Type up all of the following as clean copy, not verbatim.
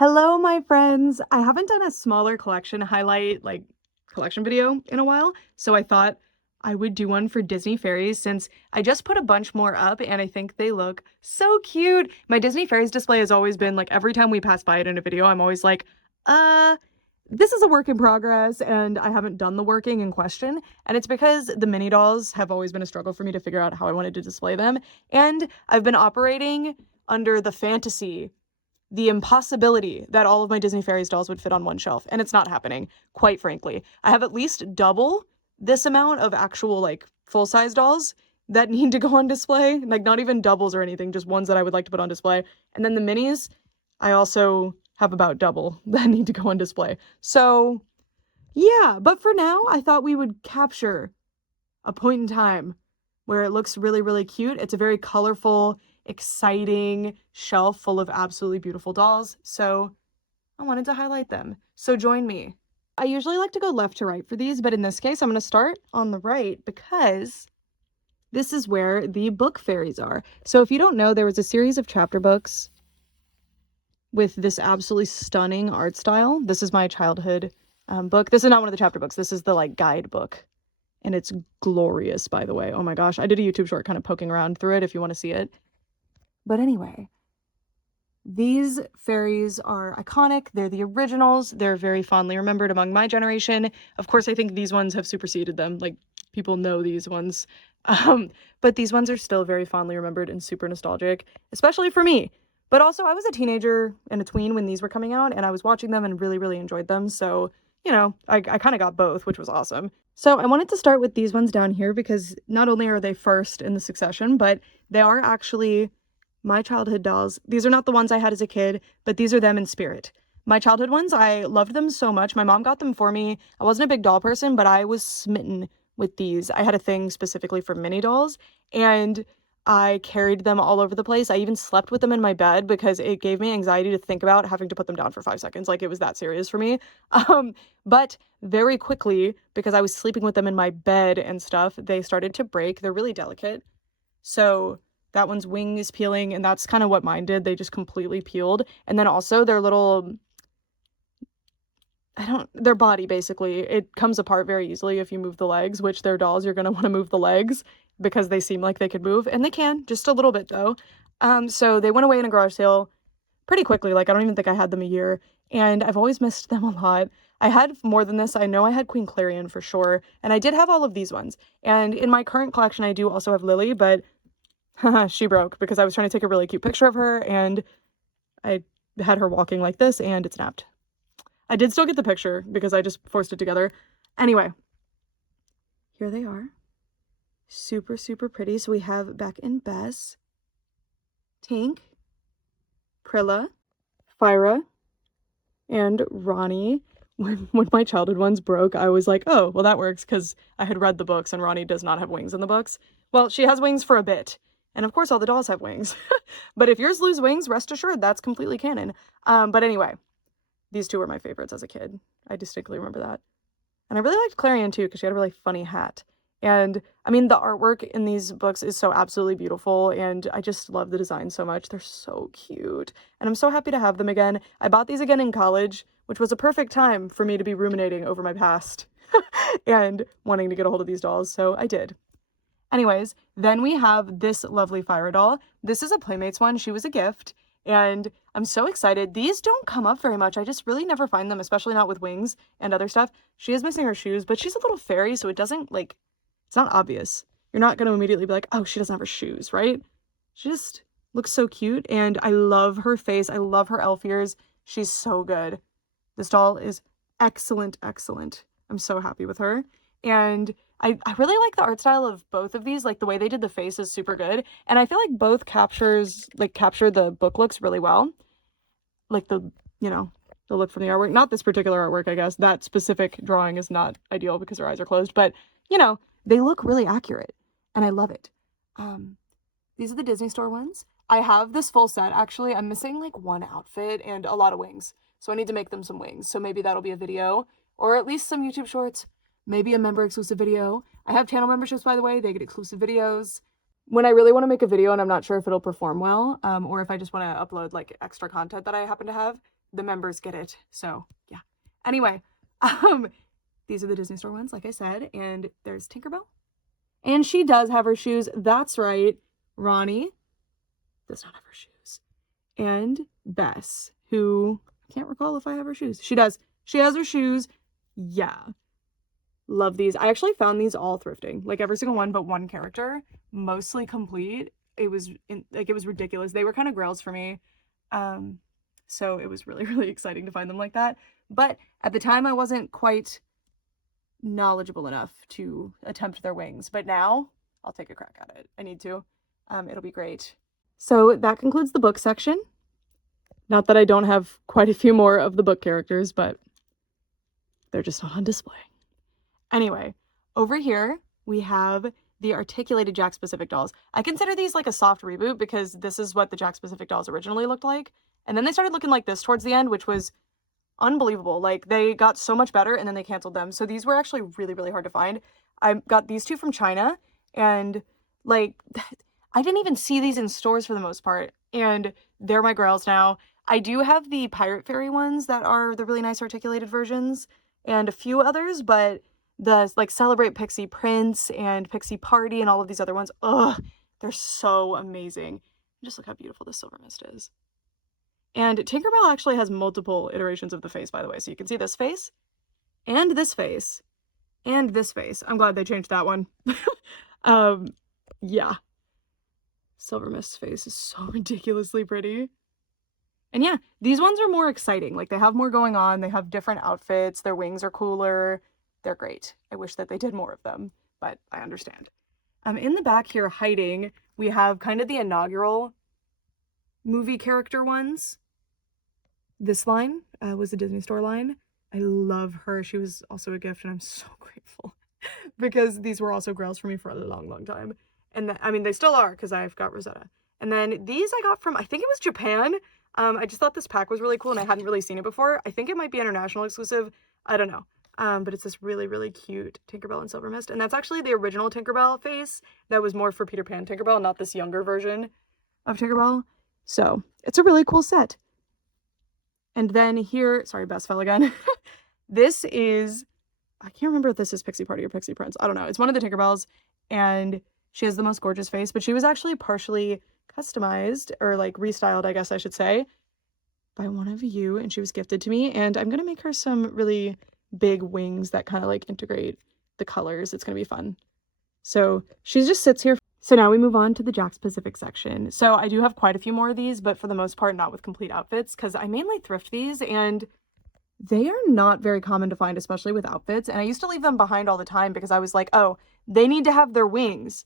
Hello, my friends. I haven't done a smaller collection collection video in a while, so I thought I would do one for Disney Fairies since I just put a bunch more up and I think they look so cute. My Disney Fairies display has always been like every time we pass by it in a video, I'm always like, this is a work in progress and I haven't done the working in question. And it's because the mini dolls have always been a struggle for me to figure out how I wanted to display them. And I've been operating under the impossibility that all of my Disney Fairies dolls would fit on one shelf, and it's not happening, quite frankly. I have at least double this amount of actual, like, full-size dolls that need to go on display. Like, not even doubles or anything, just ones that I would like to put on display. And then the minis, I also have about double that need to go on display. So, yeah, but for now, I thought we would capture a point in time where it looks really, really cute. It's a very colorful, exciting shelf full of absolutely beautiful dolls, so I wanted to highlight them. So join me. I usually like to go left to right for these, but in this case, I'm going to start on the right because this is where the book fairies are. So if you don't know, there was a series of chapter books with this absolutely stunning art style. This is my childhood book. This is not one of the chapter books. This is the, like, guide book. And it's glorious, by the way. Oh my gosh. I did a YouTube short kind of poking around through it if you want to see it. But anyway, these fairies are iconic. They're the originals. They're very fondly remembered among my generation. Of course, I think these ones have superseded them. Like, people know these ones. But these ones are still very fondly remembered and super nostalgic, especially for me. But also, I was a teenager and a tween when these were coming out, and I was watching them and really, really enjoyed them. So, you know, I kind of got both, which was awesome. So I wanted to start with these ones down here because not only are they first in the succession, but they are actually my childhood dolls. These are not the ones I had as a kid, but these are them in spirit. My childhood ones, I loved them so much. My mom got them for me. I wasn't a big doll person, but I was smitten with these. I had a thing specifically for mini dolls, and I carried them all over the place. I even slept with them in my bed because it gave me anxiety to think about having to put them down for 5 seconds. Like, it was that serious for me. But very quickly, because I was sleeping with them in my bed and stuff, they started to break. They're really delicate. So that one's wing is peeling, and that's kind of what mine did. They just completely peeled. And then also their little, their body, basically, it comes apart very easily if you move the legs, which their dolls, you're going to want to move the legs because they seem like they could move, and they can, just a little bit though. So they went away in a garage sale pretty quickly. Like, I don't even think I had them a year, and I've always missed them a lot. I had more than this. I know I had Queen Clarion for sure, and I did have all of these ones. And in my current collection, I do also have Lily, but she broke because I was trying to take a really cute picture of her and I had her walking like this and it snapped. I did still get the picture because I just forced it together. Anyway, here they are. Super, super pretty. So we have Beck and Bess, Tink, Prilla, Fyra, and Ronnie. When my childhood ones broke, I was like, oh, well, that works because I had read the books and Ronnie does not have wings in the books. Well, she has wings for a bit. And of course, all the dolls have wings. But if yours lose wings, rest assured, that's completely canon. But anyway, these two were my favorites as a kid. I distinctly remember that. And I really liked Clarion too, because she had a really funny hat. And I mean, the artwork in these books is so absolutely beautiful. And I just love the design so much. They're so cute. And I'm so happy to have them again. I bought these again in college, which was a perfect time for me to be ruminating over my past and wanting to get a hold of these dolls. So I did. Anyways, then we have this lovely Fyra doll. This is a Playmates one. She was a gift, and I'm so excited. These don't come up very much. I just really never find them, especially not with wings and other stuff. She is missing her shoes, but she's a little fairy, so it doesn't, like, it's not obvious. You're not going to immediately be like, oh, she doesn't have her shoes, right? She just looks so cute, and I love her face. I love her elf ears. She's so good. This doll is excellent, excellent. I'm so happy with her. And I really like the art style of both of these. Like, the way they did the face is super good. And I feel like both capture the book looks really well. Like the look from the artwork. Not this particular artwork, I guess. That specific drawing is not ideal because her eyes are closed. But, they look really accurate. And I love it. These are the Disney Store ones. I have this full set, actually. I'm missing, like, one outfit and a lot of wings. So I need to make them some wings. So maybe that'll be a video. Or at least some YouTube shorts. Maybe a member exclusive video. I have channel memberships, by the way. They get exclusive videos. When I really want to make a video and I'm not sure if it'll perform well, or if I just want to upload like extra content that I happen to have, the members get it. So yeah. Anyway, these are the Disney Store ones, like I said, and there's Tinkerbell. And she does have her shoes. That's right. Ronnie does not have her shoes. And Bess, who I can't recall if I have her shoes. She does. She has her shoes. Yeah. Love these. I actually found these all thrifting. Like every single one but one character. Mostly complete. It was ridiculous. They were kind of grails for me. So it was really, really exciting to find them like that. But at the time I wasn't quite knowledgeable enough to attempt their wings. But now I'll take a crack at it. I need to. It'll be great. So that concludes the book section. Not that I don't have quite a few more of the book characters, but they're just not on display. Anyway, over here we have the articulated Jakks Pacific dolls. I consider these like a soft reboot because this is what the Jakks Pacific dolls originally looked like. And then they started looking like this towards the end, which was unbelievable. Like they got so much better and then they canceled them. So these were actually really, really hard to find. I got these two from China and like I didn't even see these in stores for the most part. And they're my girls now. I do have the Pirate Fairy ones that are the really nice articulated versions and a few others, but the like Celebrate Pixie Prince and Pixie Party and all of these other ones, ugh, they're so amazing. Just look how beautiful this Silver Mist is. And Tinkerbell actually has multiple iterations of the face, by the way. So you can see this face, and this face, and this face. I'm glad they changed that one. Yeah. Silver Mist's face is so ridiculously pretty. And yeah, these ones are more exciting. Like, they have more going on. They have different outfits. Their wings are cooler. They're great. I wish that they did more of them, but I understand. In the back here, hiding, we have kind of the inaugural movie character ones. This line was the Disney Store line. I love her. She was also a gift, and I'm so grateful because these were also grails for me for a long, long time. And I mean, they still are because I've got Rosetta. And then these I got from, I think it was Japan. I just thought this pack was really cool, and I hadn't really seen it before. I think it might be international exclusive. I don't know. But it's this really, really cute Tinkerbell and Silver Mist. And that's actually the original Tinkerbell face that was more for Peter Pan Tinkerbell, not this younger version of Tinkerbell. So it's a really cool set. And then here, sorry, Bess fell again. This is, I can't remember if this is Pixie Party or Pixie Prince. I don't know. It's one of the Tinkerbells, and she has the most gorgeous face, but she was actually partially customized, or like restyled, I guess I should say, by one of you, and she was gifted to me. And I'm going to make her some really big wings that kind of like integrate the colors. It's going to be fun. So she just sits here. So now we move on to the Jakks Pacific section. So I do have quite a few more of these, but for the most part, not with complete outfits, because I mainly thrift these, and they are not very common to find, especially with outfits. And I used to leave them behind all the time because I was like, oh, they need to have their wings.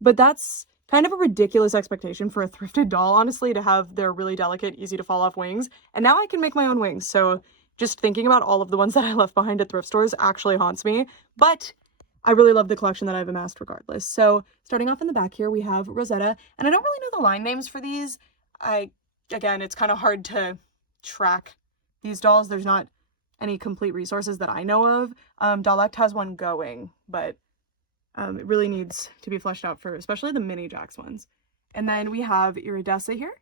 But that's kind of a ridiculous expectation for a thrifted doll, honestly, to have their really delicate, easy to fall off wings. And now I can make my own wings. So just thinking about all of the ones that I left behind at thrift stores actually haunts me. But I really love the collection that I've amassed regardless. So starting off in the back here, we have Rosetta. And I don't really know the line names for these. Again, it's kind of hard to track these dolls. There's not any complete resources that I know of. Dollect has one going, but it really needs to be fleshed out for especially the mini Jakks ones. And then we have Iridessa here.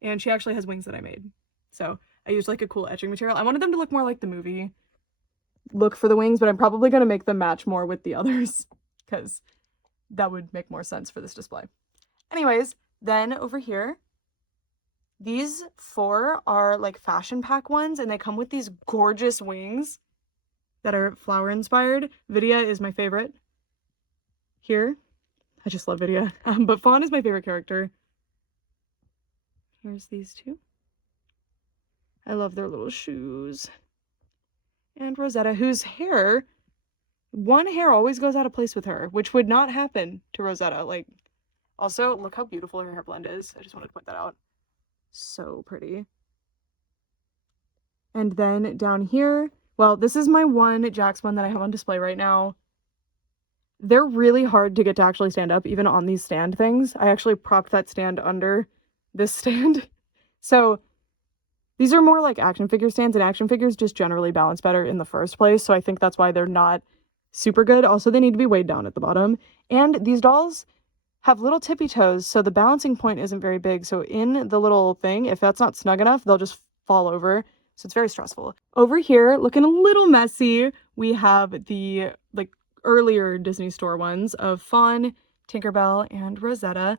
And she actually has wings that I made. So I used like a cool etching material. I wanted them to look more like the movie look for the wings, but I'm probably going to make them match more with the others because that would make more sense for this display. Anyways, then over here, these four are like fashion pack ones, and they come with these gorgeous wings that are flower inspired. Vidya is my favorite here. I just love Vidya. But Fawn is my favorite character. Here's these two. I love their little shoes. And Rosetta, whose hair, one hair always goes out of place with her, which would not happen to Rosetta. Like, also, look how beautiful her hair blend is. I just wanted to point that out. So pretty. And then down here, well, this is my one Jakks one that I have on display right now. They're really hard to get to actually stand up, even on these stand things. I actually propped that stand under this stand. So these are more like action figure stands, and action figures just generally balance better in the first place. So I think that's why they're not super good. Also, they need to be weighed down at the bottom. And these dolls have little tippy toes, so the balancing point isn't very big. So in the little thing, if that's not snug enough, they'll just fall over. So it's very stressful. Over here, looking a little messy, we have the like earlier Disney Store ones of Fawn, Tinkerbell, and Rosetta.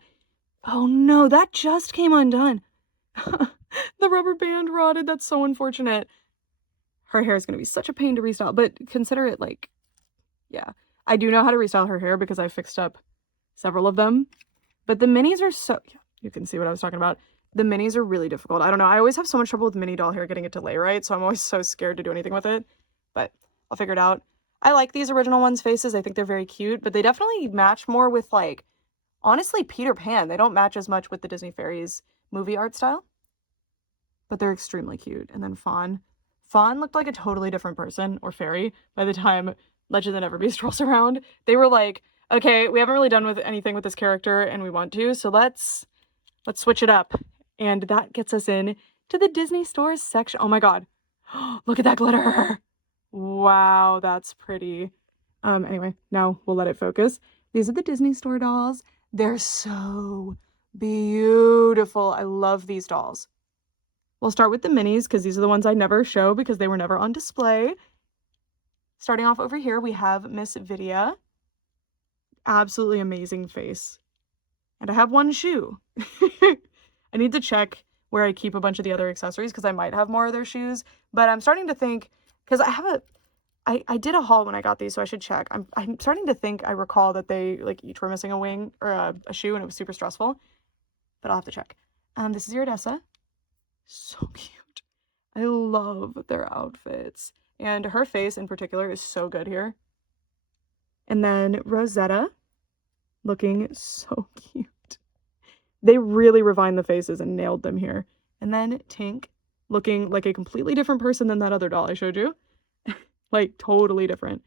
Oh no, that just came undone. The rubber band rotted. That's so unfortunate. Her hair is going to be such a pain to restyle, but consider it like, yeah. I do know how to restyle her hair because I fixed up several of them. But the minis are so, yeah, you can see what I was talking about. The minis are really difficult. I don't know. I always have so much trouble with mini doll hair getting it to lay right, so I'm always so scared to do anything with it. But I'll figure it out. I like these original ones' faces. I think they're very cute, but they definitely match more with, like, honestly, Peter Pan. They don't match as much with the Disney Fairies movie art style, but they're extremely cute. And then Fawn. Fawn looked like a totally different person, or fairy, by the time Legend of the Never Beast rolls around. They were like, okay, we haven't really done with anything with this character, and we want to, so let's switch it up. And that gets us in to the Disney Stores section. Oh my god. Look at that glitter. Wow, that's pretty. Anyway, now we'll let it focus. These are the Disney Store dolls. They're so beautiful. I love these dolls. We'll start with the minis because these are the ones I never show because they were never on display. Starting off over here, we have Miss Vidya. Absolutely amazing face. And I have one shoe. I need to check where I keep a bunch of the other accessories because I might have more of their shoes. But I'm starting to think, because I did a haul when I got these, so I should check. I'm starting to think I recall that they like each were missing a wing or a shoe, and it was super stressful. But I'll have to check. This is Iridessa. So cute. I love their outfits. And her face in particular is so good here. And then Rosetta, looking so cute. They really refined the faces and nailed them here. And then Tink, looking like a completely different person than that other doll I showed you. Like, totally different.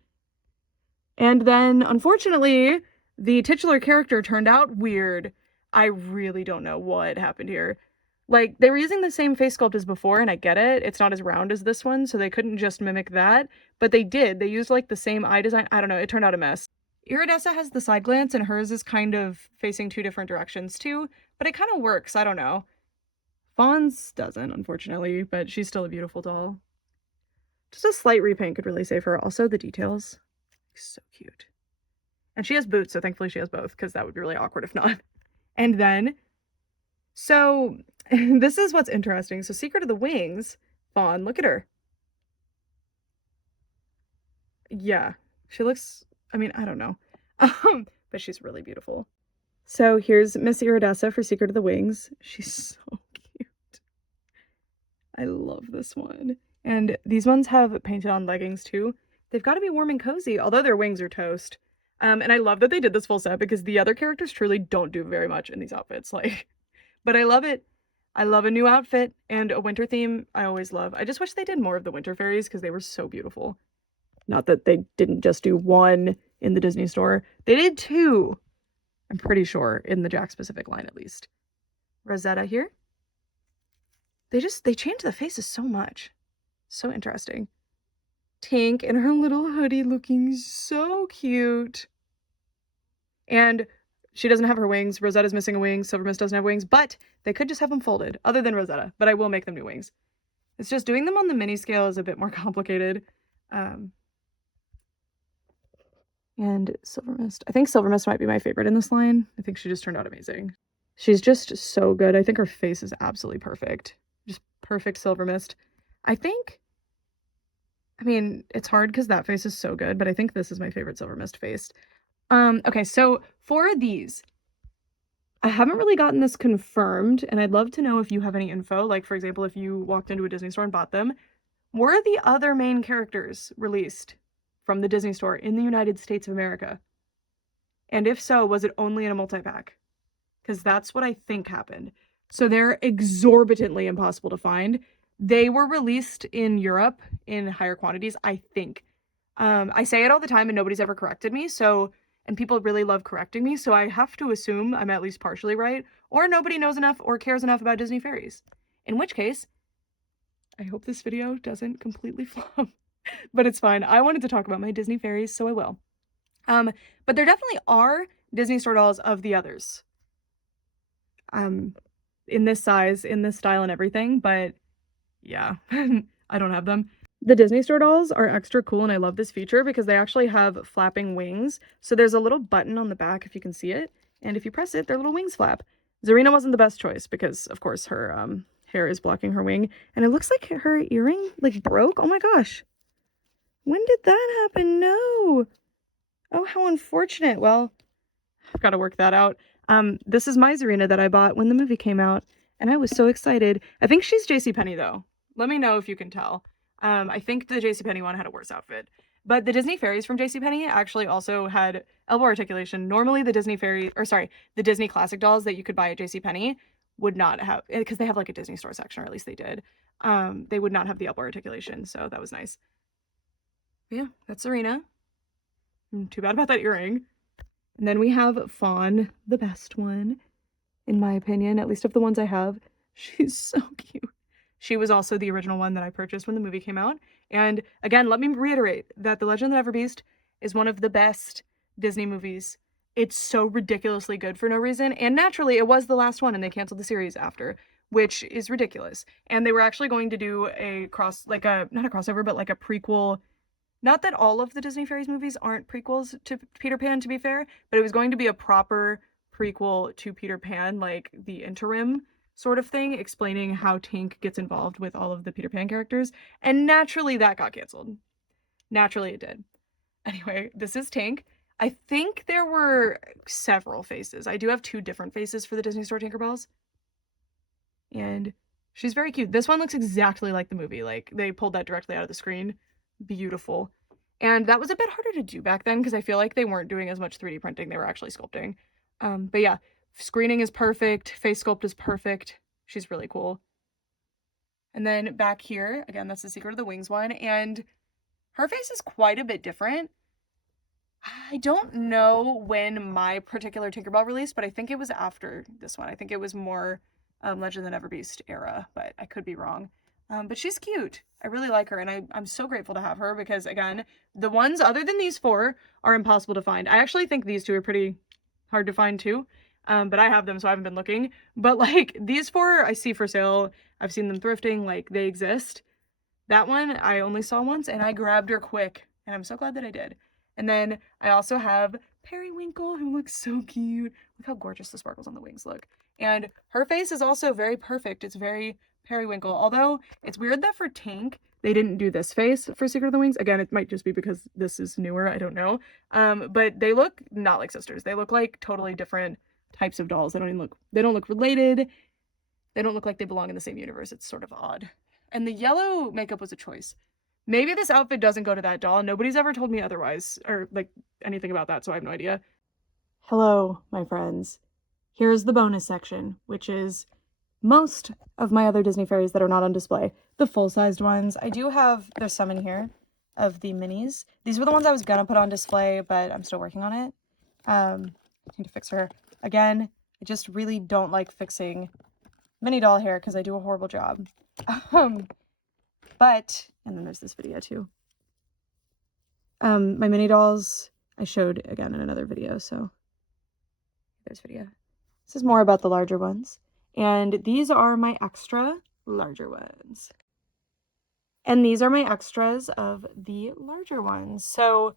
And then, unfortunately, the titular character turned out weird. I really don't know what happened here. Like, they were using the same face sculpt as before, and I get it. It's not as round as this one, so they couldn't just mimic that. But they did. They used, like, the same eye design. I don't know. It turned out a mess. Iridessa has the side glance, and hers is kind of facing two different directions, too. But it kind of works. I don't know. Fawn's doesn't, unfortunately, but she's still a beautiful doll. Just a slight repaint could really save her. Also, the details. So cute. And she has boots, so thankfully she has both, because that would be really awkward if not. And then, so, this is what's interesting. So, Secret of the Wings, Fawn, look at her. Yeah, she looks, I mean, I don't know. But she's really beautiful. So, here's Miss Iridessa for Secret of the Wings. She's so cute. I love this one. And these ones have painted on leggings, too. They've got to be warm and cozy, although their wings are toast. And I love that they did this full set because the other characters truly don't do very much in these outfits. Like, but I love it. I love a new outfit and a winter theme. I always love. I just wish they did more of the winter fairies because they were so beautiful. Not that they didn't just do one in the Disney store. They did two, I'm pretty sure, in the Jakks Pacific line at least. Rosetta here. They changed the faces so much. So interesting. Tink in her little hoodie looking so cute. And she doesn't have her wings. Rosetta's missing a wing. Silver Mist doesn't have wings, but they could just have them folded, other than Rosetta. But I will make them new wings. It's just doing them on the mini scale is a bit more complicated. And Silver Mist. I think Silver Mist might be my favorite in this line. I think she just turned out amazing. She's just so good. I think her face is absolutely perfect. Just perfect Silver Mist. I mean, it's hard because that face is so good, but I think this is my favorite Silver Mist face. Okay, so for these, I haven't really gotten this confirmed, and I'd love to know if you have any info. Like, for example, if you walked into a Disney store and bought them, were the other main characters released from the Disney store in the United States of America? And if so, was it only in a multi-pack? Because that's what I think happened. So they're exorbitantly impossible to find. They were released in Europe in higher quantities, I think. I say it all the time and nobody's ever corrected me, and people really love correcting me, so I have to assume I'm at least partially right, or nobody knows enough or cares enough about Disney Fairies. In which case, I hope this video doesn't completely flop, but it's fine. I wanted to talk about my Disney Fairies, so I will. But there definitely are Disney store dolls of the others. In this size, in this style and everything, but Yeah, I don't have them. The Disney Store dolls are extra cool, and I love this feature because they actually have flapping wings. So there's a little button on the back if you can see it, and if you press it, their little wings flap. Zarina wasn't the best choice because, of course, her hair is blocking her wing, and it looks like her earring like broke. Oh my gosh. When did that happen? No. Oh, how unfortunate. Well, I've got to work that out. This is my Zarina that I bought when the movie came out, and I was so excited. I think she's JCPenney though. Let me know if you can tell. I think the JCPenney one had a worse outfit. But the Disney Fairies from JCPenney actually also had elbow articulation. Normally the Disney Fairy, or sorry, the Disney classic dolls that you could buy at JCPenney would not have, because they have like a Disney store section, or at least they did. They would not have the elbow articulation, so that was nice. But yeah, that's Serena. Too bad about that earring. And then we have Fawn, the best one, in my opinion, at least of the ones I have. She's so cute. She was also the original one that I purchased when the movie came out. And again, let me reiterate that The Legend of the Never Beast is one of the best Disney movies. It's so ridiculously good for no reason. And naturally, it was the last one and they canceled the series after, which is ridiculous. And they were actually going to do a not a crossover, but like a prequel. Not that all of the Disney Fairies movies aren't prequels to Peter Pan, to be fair, but it was going to be a proper prequel to Peter Pan, like the interim sort of thing, explaining how Tink gets involved with all of the Peter Pan characters. And naturally, that got canceled. Naturally, it did. Anyway, this is Tink. I think there were several faces. I do have 2 different faces for the Disney Store Tinkerbells. And she's very cute. This one looks exactly like the movie. Like, they pulled that directly out of the screen. Beautiful. And that was a bit harder to do back then because I feel like they weren't doing as much 3D printing. They were actually sculpting. But yeah, screening is perfect. Face sculpt is perfect. She's really cool. And then back here, again, that's the Secret of the Wings one. And her face is quite a bit different. I don't know when my particular Tinkerbell released, but I think it was after this one. I think it was more Legend of the Never Beast era, but I could be wrong. But she's cute. I really like her, and I'm so grateful to have her because, again, the ones other than these 4 are impossible to find. I actually think these 2 are pretty hard to find too, but I have them, so I haven't been looking. But, like, these 4 I see for sale. I've seen them thrifting. Like, they exist. That one I only saw once, and I grabbed her quick, and I'm so glad that I did. And then I also have Periwinkle, who looks so cute. Look how gorgeous the sparkles on the wings look. And her face is also very perfect. It's very Periwinkle. Although, it's weird that for Tink, they didn't do this face for Secret of the Wings. Again, it might just be because this is newer. I don't know. But they look not like sisters. They look like totally different types of dolls. They don't look related. They don't look like they belong in the same universe. It's sort of odd. And the yellow makeup was a choice. Maybe this outfit doesn't go to that doll. Nobody's ever told me otherwise, or like anything about that, so I have no idea. Hello, my friends. Here's the bonus section, which is most of my other Disney Fairies that are not on display. The full-sized ones. I do have, there's some in here of the minis. These were the ones I was gonna put on display, but I'm still working on it. I need to fix her. Again, I just really don't like fixing mini doll hair because I do a horrible job. But, and then there's this video too. My mini dolls I showed again in another video, so there's video. This is more about the larger ones. And these are my extra larger ones. And these are my extras of the larger ones. So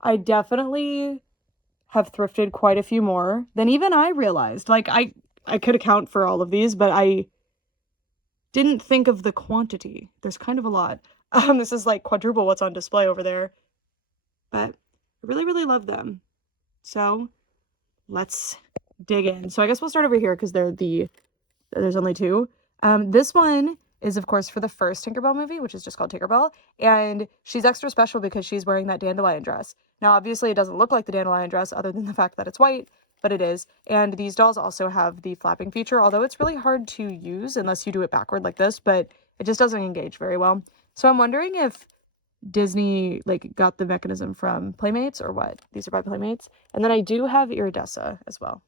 I definitely have thrifted quite a few more than even I realized. Like, I could account for all of these, but I didn't think of the quantity. There's kind of a lot. This is like quadruple what's on display over there. But I really, really love them. So let's dig in. So I guess we'll start over here because there's only 2. This one is, of course, for the first Tinkerbell movie, which is just called Tinkerbell. And she's extra special because she's wearing that dandelion dress. Now, obviously, it doesn't look like the dandelion dress other than the fact that it's white, but it is. And these dolls also have the flapping feature, although it's really hard to use unless you do it backward like this, but it just doesn't engage very well. So I'm wondering if Disney like got the mechanism from Playmates or what. These are by Playmates. And then I do have Iridessa as well.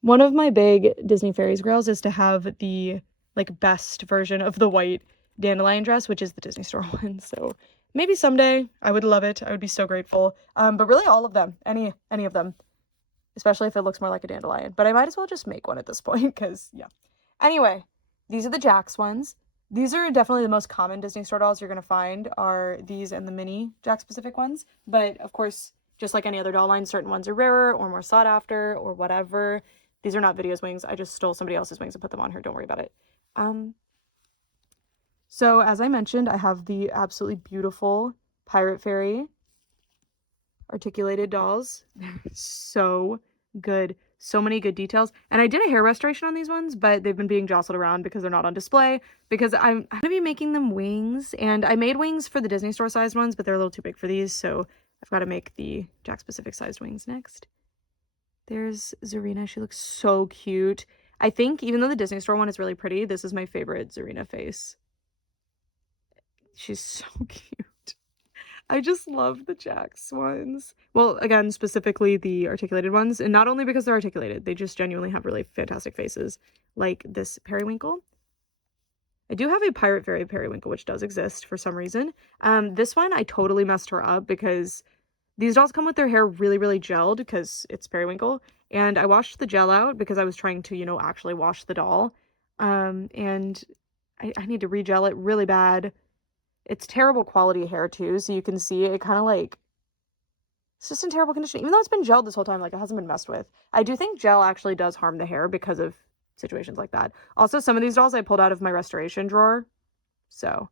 One of my big Disney Fairies grails is to have the like best version of the white dandelion dress, which is the Disney Store one. So maybe someday I would love it. I would be so grateful. But really all of them, any of them, especially if it looks more like a dandelion. But I might as well just make one at this point because yeah. Anyway, these are the Jakks ones. These are definitely the most common Disney Store dolls you're going to find are these and the mini Jakks Pacific ones. But of course, just like any other doll line, certain ones are rarer or more sought after or whatever. These are not Video's wings. I just stole somebody else's wings and put them on her. Don't worry about it. So as I mentioned, I have the absolutely beautiful Pirate Fairy articulated dolls. They're so good. So many good details. And I did a hair restoration on these ones, but they've been being jostled around because they're not on display because I'm going to be making them wings. And I made wings for the Disney Store sized ones, but they're a little too big for these. So I've got to make the Jakks Pacific sized wings next. There's Zarina. She looks so cute. I think even though the Disney Store one is really pretty, this is my favorite Zarina face. She's so cute. I just love the Jakks ones. Well, again, specifically the articulated ones. And not only because they're articulated, they just genuinely have really fantastic faces. Like this periwinkle. I do have a Pirate Fairy periwinkle, which does exist for some reason. This one, I totally messed her up because these dolls come with their hair really, really gelled because it's periwinkle. And I washed the gel out because I was trying to, you know, actually wash the doll. And I need to re-gel it really bad. It's terrible quality hair too, so you can see it kind of like, it's just in terrible condition. Even though it's been gelled this whole time, like it hasn't been messed with. I do think gel actually does harm the hair because of situations like that. Also, some of these dolls I pulled out of my restoration drawer, so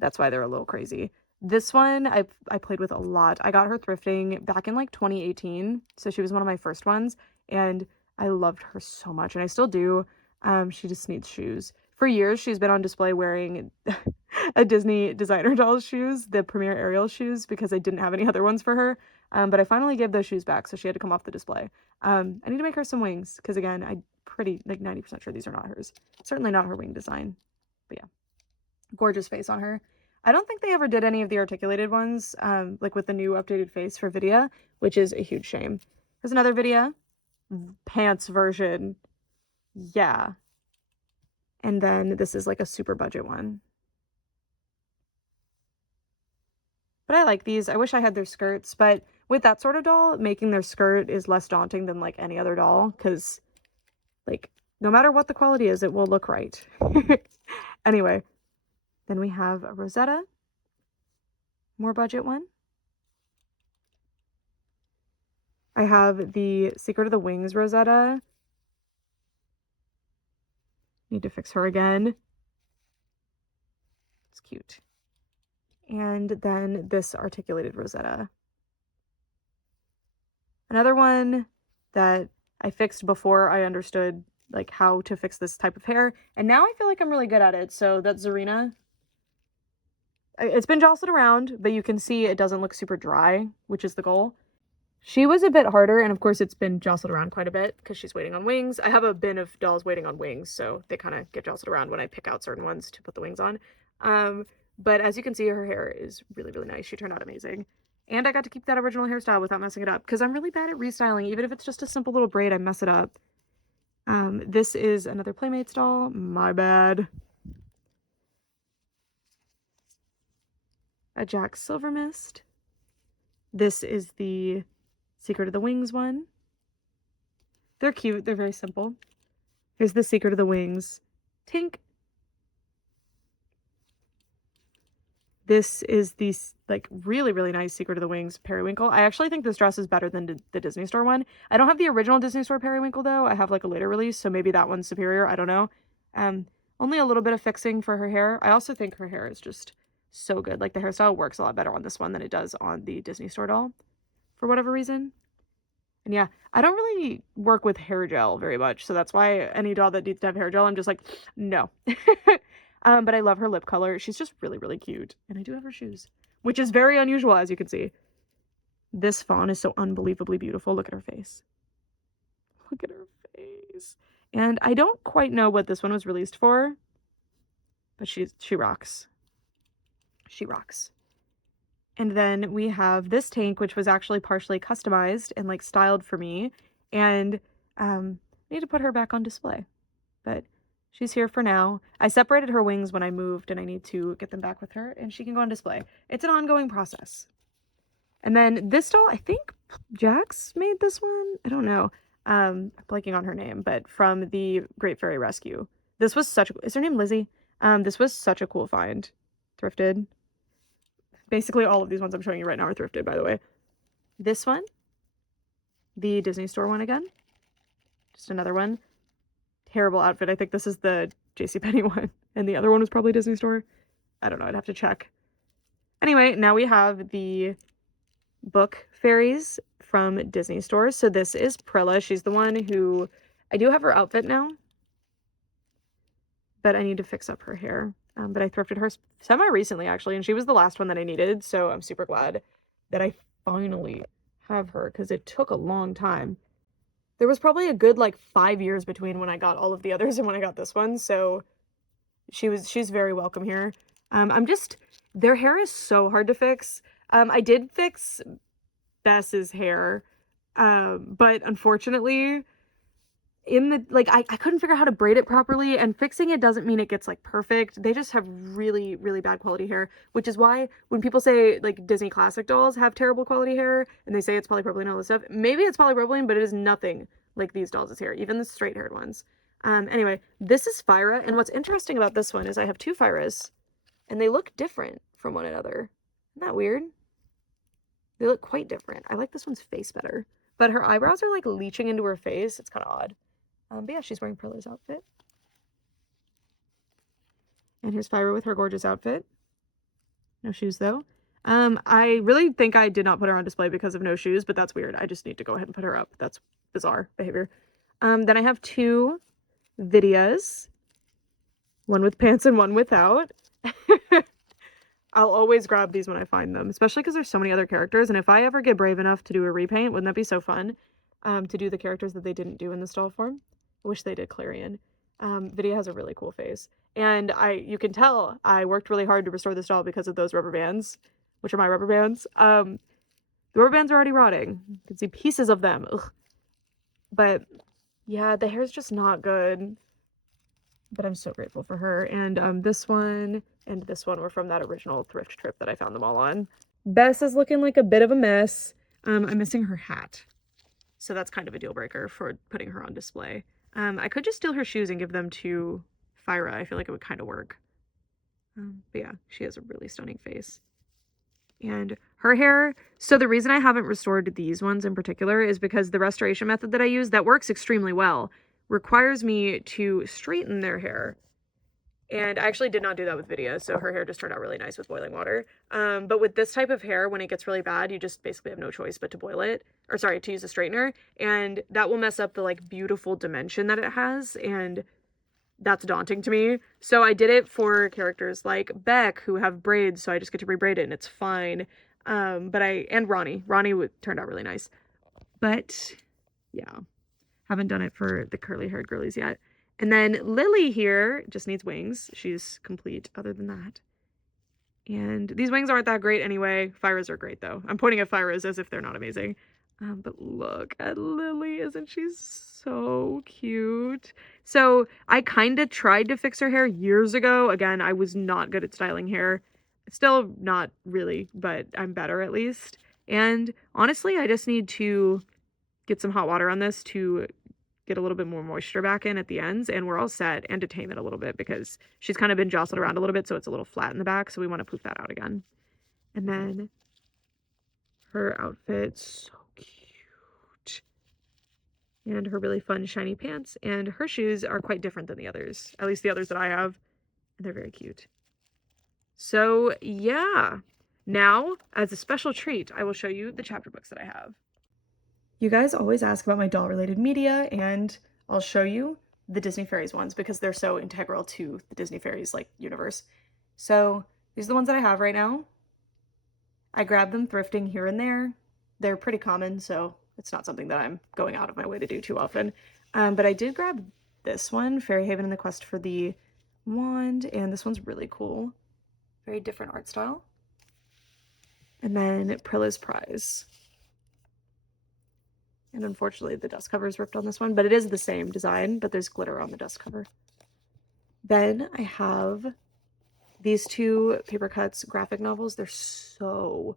that's why they're a little crazy. This one I played with a lot. I got her thrifting back in like 2018, so she was one of my first ones, and I loved her so much, and I still do. She just needs shoes. For years, she's been on display wearing a Disney designer doll's shoes, the Premier Ariel shoes, because I didn't have any other ones for her. But I finally gave those shoes back, so she had to come off the display. I need to make her some wings, because again, I'm pretty, like 90% sure these are not hers. Certainly not her wing design. But yeah, gorgeous face on her. I don't think they ever did any of the articulated ones, like with the new updated face for Vidya, which is a huge shame. Here's another Vidya. Pants version. Yeah. And then this is like a super budget one. But I like these. I wish I had their skirts, but with that sort of doll, making their skirt is less daunting than like any other doll, because like no matter what the quality is, it will look right. Anyway, then we have a Rosetta, more budget one. I have the Secret of the Wings Rosetta. Need to fix her again. It's cute. And then this articulated Rosetta. Another one that I fixed before I understood like how to fix this type of hair, and now I feel like I'm really good at it. So that's Zarina. It's been jostled around, but you can see it doesn't look super dry, which is the goal. She was a bit harder, and of course it's been jostled around quite a bit because she's waiting on wings. I have a bin of dolls waiting on wings, so they kind of get jostled around when I pick out certain ones to put the wings on. But as you can see, her hair is really, really nice. She turned out amazing. And I got to keep that original hairstyle without messing it up, because I'm really bad at restyling. Even if it's just a simple little braid, I mess it up. This is another Playmates doll. My bad. A Jax Silver Mist. This is the Secret of the Wings one. They're cute. They're very simple. Here's the Secret of the Wings. Tink. This is the like really, really nice Secret of the Wings periwinkle. I actually think this dress is better than the Disney Store one. I don't have the original Disney Store periwinkle though. I have like a later release, so maybe that one's superior. I don't know. Only a little bit of fixing for her hair. I also think her hair is just so good. Like the hairstyle works a lot better on this one than it does on the Disney Store doll for whatever reason. And yeah, I don't really work with hair gel very much, so that's why any doll that needs to have hair gel, I'm just like, no. But I love her lip color. She's just really, really cute. And I do have her shoes, which is very unusual, as you can see. This fawn is so unbelievably beautiful. Look at her face. Look at her face. And I don't quite know what this one was released for, but she rocks. She rocks. And then we have this tank, which was actually partially customized and like styled for me. And I need to put her back on display. But she's here for now. I separated her wings when I moved, and I need to get them back with her, and she can go on display. It's an ongoing process. And then this doll, I think Jax made this one. I don't know. I'm blanking on her name, but from the Great Fairy Rescue. This was is her name Lizzie? This was such a cool find. Thrifted. Basically all of these ones I'm showing you right now are thrifted, by the way. This one, the Disney Store one again. Just another one. Terrible outfit. I think this is the JCPenney one. And the other one was probably Disney Store. I don't know. I'd have to check. Anyway, now we have the book fairies from Disney Store. So this is Prilla. She's the one who... I do have her outfit now. But I need to fix up her hair. But I thrifted her semi-recently, actually. And she was the last one that I needed. So I'm super glad that I finally have her. Because it took a long time. There was probably a good, like, 5 years between when I got all of the others and when I got this one. So she's very welcome here. Their hair is so hard to fix. I did fix Bess's hair, but unfortunately, I couldn't figure out how to braid it properly, and fixing it doesn't mean it gets, like, perfect. They just have really, really bad quality hair, which is why when people say, like, Disney classic dolls have terrible quality hair, and they say it's polypropylene and all this stuff, maybe it's polypropylene, but it is nothing like these dolls' hair, even the straight-haired ones. Anyway, this is Fyra, and what's interesting about this one is I have two Fyras, and they look different from one another. Isn't that weird? They look quite different. I like this one's face better. But her eyebrows are, like, leeching into her face. It's kind of odd. But yeah, she's wearing Prilla's outfit. And here's Fyra with her gorgeous outfit. No shoes, though. I really think I did not put her on display because of no shoes, but that's weird. I just need to go ahead and put her up. That's bizarre behavior. Then I have two Vidyas. One with pants and one without. I'll always grab these when I find them, especially because there's so many other characters. And if I ever get brave enough to do a repaint, wouldn't that be so fun? To do the characters that they didn't do in the doll form. I wish they did Clarion. Vidya has a really cool face. And you can tell I worked really hard to restore this doll because of those rubber bands, which are my rubber bands. The rubber bands are already rotting. You can see pieces of them. Ugh. But yeah, the hair's just not good. But I'm so grateful for her. And this one and this one were from that original thrift trip that I found them all on. Bess is looking like a bit of a mess. I'm missing her hat. So that's kind of a deal breaker for putting her on display. I could just steal her shoes and give them to Fyra. I feel like it would kind of work. But yeah, she has a really stunning face. And her hair, so the reason I haven't restored these ones in particular is because the restoration method that I use, that works extremely well, requires me to straighten their hair. And I actually did not do that with Vidya, so her hair just turned out really nice with boiling water. But with this type of hair, when it gets really bad, you just basically have no choice but to boil it. Or sorry, to use a straightener. And that will mess up the, like, beautiful dimension that it has. And that's daunting to me. So I did it for characters like Beck, who have braids, so I just get to rebraid it and it's fine. And Ronnie. Ronnie turned out really nice. But yeah, haven't done it for the curly-haired girlies yet. And then Lily here just needs wings. She's complete other than that. And these wings aren't that great anyway. Fyra's are great, though. I'm pointing at Fyra's as if they're not amazing. But look at Lily. Isn't she so cute? So I kind of tried to fix her hair years ago. Again, I was not good at styling hair. Still not really, but I'm better at least. And honestly, I just need to get some hot water on this to get a little bit more moisture back in at the ends, and we're all set, and to tame it a little bit because she's kind of been jostled around a little bit, so it's a little flat in the back, so we want to poof that out again. And then her outfit, so cute. And her really fun shiny pants, and her shoes are quite different than the others, at least the others that I have, and they're very cute. So yeah, now as a special treat, I will show you the chapter books that I have. You guys always ask about my doll-related media, and I'll show you the Disney Fairies ones because they're so integral to the Disney Fairies, like, universe. So these are the ones that I have right now. I grab them thrifting here and there. They're pretty common, so it's not something that I'm going out of my way to do too often. But I did grab this one, Fairy Haven and the Quest for the Wand, and this one's really cool. Very different art style. And then Prilla's Prize. And unfortunately, the dust cover is ripped on this one, but it is the same design, but there's glitter on the dust cover. Then I have these two Paper Cuts graphic novels. They're so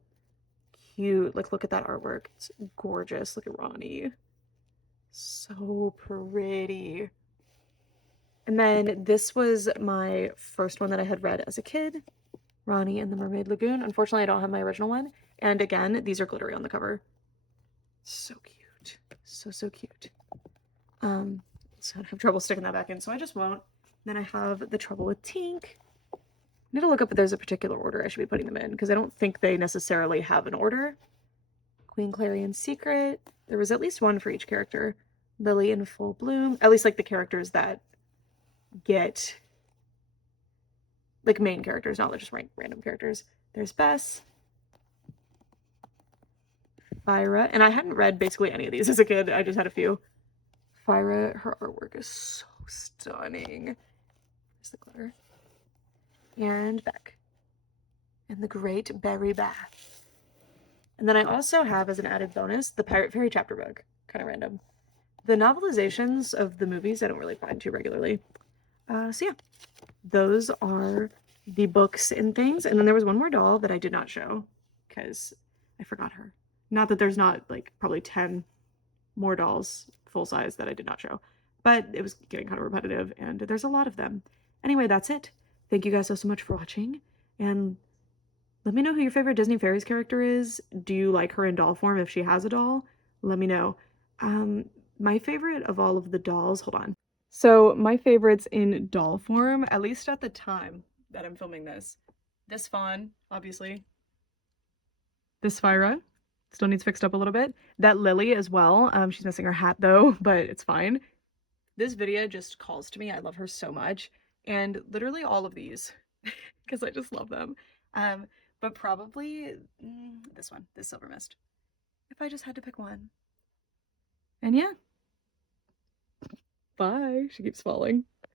cute. Like, look at that artwork. It's gorgeous. Look at Ronnie. So pretty. And then this was my first one that I had read as a kid, Ronnie and the Mermaid Lagoon. Unfortunately, I don't have my original one. And again, these are glittery on the cover. So cute. So, so cute. So I have trouble sticking that back in, so I just won't. Then I have the Trouble with Tink. I need to look up if there's a particular order I should be putting them in, because I don't think they necessarily have an order. Queen Clarion's Secret. There was at least one for each character. Lily in Full Bloom. At least like the characters that get like main characters, not just random characters. There's Bess. Fyra. And I hadn't read basically any of these as a kid. I just had a few. Fyra, her artwork is so stunning. There's the glitter. And Beck. And the Great Berry Bath. And then I also have, as an added bonus, the Pirate Fairy chapter book. Kind of random. The novelizations of the movies I don't really find too regularly. So yeah, those are the books and things. And then there was one more doll that I did not show because I forgot her. Not that there's not like probably 10 more dolls full size that I did not show, but it was getting kind of repetitive and there's a lot of them. Anyway, that's it. Thank you guys so much for watching, and let me know who your favorite Disney Fairies character is. Do you like her in doll form if she has a doll? Let me know. My favorite of all of the dolls, hold on. So my favorites in doll form, at least at the time that I'm filming this Fawn, obviously. This Fyra, still needs fixed up a little bit. That Lily as well. She's missing her hat though, but it's fine. This video just calls to me. I love her so much. And literally all of these, because I just love them. But probably this one, this Silver Mist, if I just had to pick one. And yeah. Bye. She keeps falling.